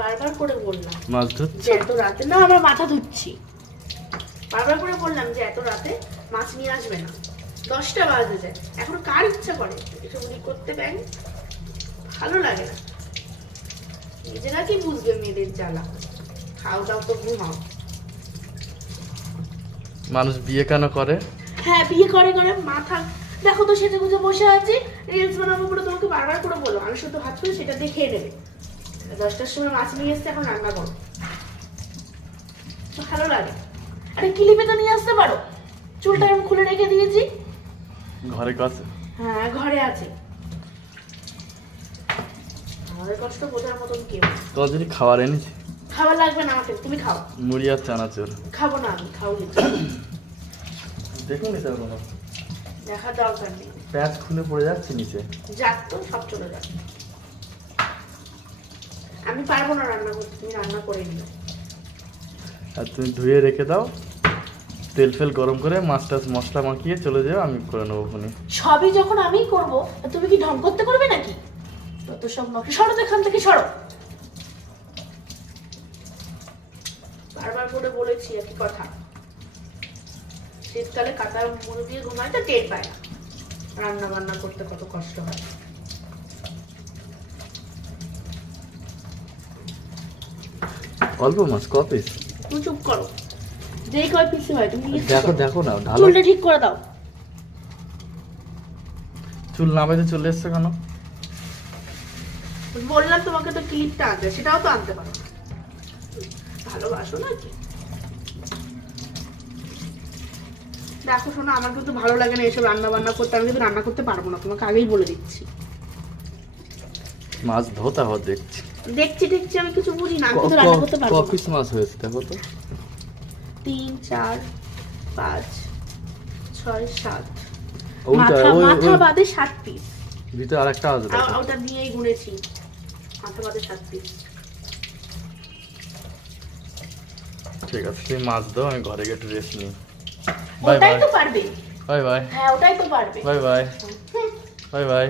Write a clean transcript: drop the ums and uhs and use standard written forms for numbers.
বারবার করে বললাম মাছ ধরছি যে এত রাতে না, আমার মাথা ধুচ্ছি। বারবার করে বললাম যে এত রাতে মাছ নিয়ে আসবে না, 10টা বাজে যায়, এখন কার ইচ্ছা করে এসব করতে? ব্যাং ভালো লাগে না। নিজেরা কি বুঝবে মেয়েদের জ্বালা? খাও দাও তো ঘুমাও। মানুষ বিয়ে কেন করে? হ্যাঁ, বিয়ে করে করে মাথা দেখো তো, সেটা বুঝে বসে আছি, রিলস বানাবো বলে তোমাকে বারবার করে বলো আমি শুধু হাত করে সেটা দিয়ে খেয়ে নেবে। 10টার সময় মাছ নিয়ে এসছে, এখন রান্না করো, ভালো লাগে। আরে ক্লিপে তো নিয়ে আসতে পারো, চুলটা আমি খুলে রেখে দিয়েছি। ঘরে কাছে? হ্যাঁ, ঘরে আছে। আমাদের কষ্ট বোঝার মতন কেউ। তোর যদি খাবার এনেছি? খাবার লাগবে না আমাকে, তুমি খাও। মুড়ি আর চানাচুর খাবো না আমি, খাও লিখে। দেখুন নিচে কোনো দেখার দরকার নেই, প্যাচ খুলে পড়ে যাচ্ছে নিচে। যাক তো, সব চলে যাক। আমি পারবো না রান্না করতে, তুমি রান্না করে নিও। আর তুমি ধুয়ে রেখে দাও, তেল ফেল গরম করে মাছ টাছ মশলা মাখিয়ে চলে যাও, আমি করে নেবো ফোনে। সবই যখন আমিই করবো, তুমি কি ঢং করতে করবে নাকি? তত সব নকশা, সরো তো এখান থেকে, সরো। বারবার করে বলেছি একই কথা, শীতকালে কাঁথা মুড়ি দিয়ে ঘুমায় তো টের পায় না রান্না বান্না করতে কত কষ্ট হয়। অল্প মাছ ক পিস? তুমি চুপ করো, যেই কয় পিসি হয় তুমি দেখো দেখো না, ঢালো। চুলটা ঠিক করে দাও। চুল না বেঁধে চলে এসছে কেন? বললাম তোমাকে তো ক্লিপটা আনতে, সেটাও তো আনতে পারো না। ভালোবাসো নাকি? দেখো শোনো, আমার কিন্তু ভালো লাগে না এসব রান্না বান্না করতে, আমি কিন্তু রান্না করতে পারবো না, তোমাকে আগেই বলে দিচ্ছি। মাছ ধোতা হওয়া দেখছি। দেখছি দেখছি, আমি কিছু বুঝি না, আমি কিন্তু রান্না করতে পারবো না। পিস মাছ হয়েছে দেখো তো? 3 4 5 6 7 ওইটা মাথা বাদে 7 পিস। ভিতরে আরেকটা আছে দেখো। ওটা দিয়েই গুনেছি, মাথা বাদে 7 পিস। ঠিক আছে, তুমি মাছ দাও, আমি ঘরে গিয়ে একটু রেস্ট নিই। বাই ওটাই বাই। তো পারবে। Bye bye. হ্যাঁ, ওটাই তো পারবে। Bye bye. হুম। Bye by.